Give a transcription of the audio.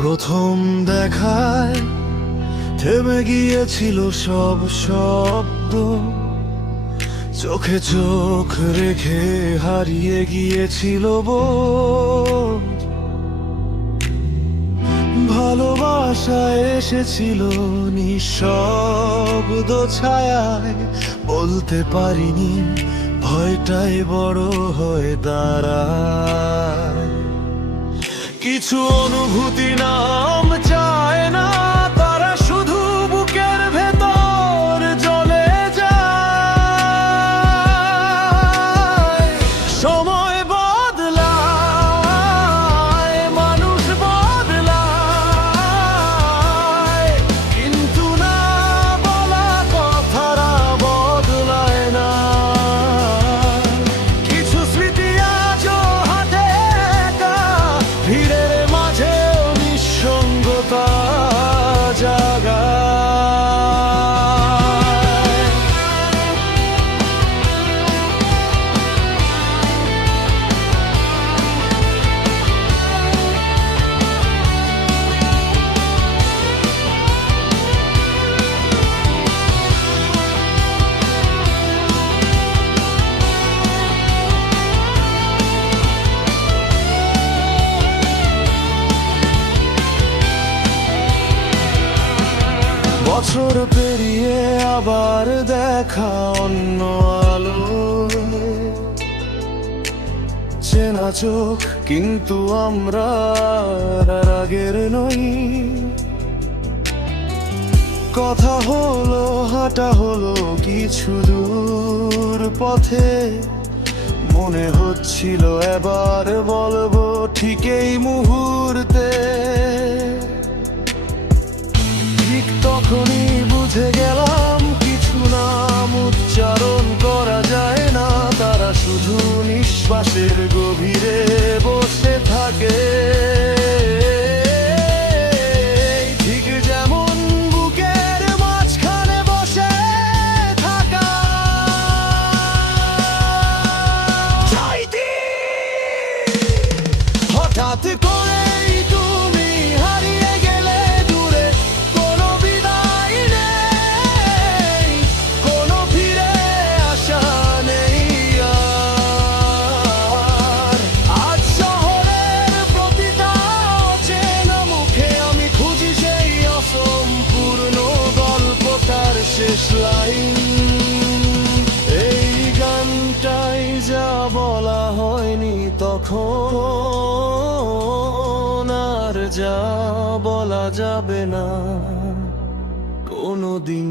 প্রথম দেখায় থেমে গিয়েছিল সব শব্দ, চোখে চোখ রেখে হারিয়ে গিয়েছিল বোধ। ভালোবাসা এসেছিল নিঃশব্দ ছায়ায়, বলতে পারিনি ভয়টাই বড় হয়ে দাঁড়ায়। কিছু অনুভূতি নাম চায় না, তারা শুধু বুকের ভেতর জ্বলে যায়। সময় বদলায়, মানুষ বদলায়, কিন্তু না বলা কথারা বদলায় না। কিছু স্মৃতি আজও হাতে একা, ভিড়ের মাঝে নিঃসঙ্গতা জাগায়। বছর পেরিয়ে আবার দেখা অন্য আলো, চেনা চোখ কিন্তু আমরা আর আগের নই। কথা হলো, হাঁটা হলো কিছু দূর পথে, মনে হচ্ছিল এবার বলবো ঠিক এই মুহূর্তে। ঠিক তখনই বুঝে গেলাম কিছু নাম উচ্চারণ করা যায় না, তারা শুধু নিঃশ্বাসের গভীরে বসে থাকে। ঠিক যেমন বুকের মাঝখানে বসে থাকা চাইতি। হঠাৎ করেই তুমি হারিয়ে গেলে দূরে, কোনো বিদায় নেই, কোনো ফিরে আসা নেই আর। আজ শহরের প্রতিটা অচেনা মুখে আমি খুঁজি সেই অসম্পূর্ণ গল্পটার শেষ লাইন। এই গানটাই যা বলা হয়নি তখন, আর যা বলা যাবে না কোনোদিন।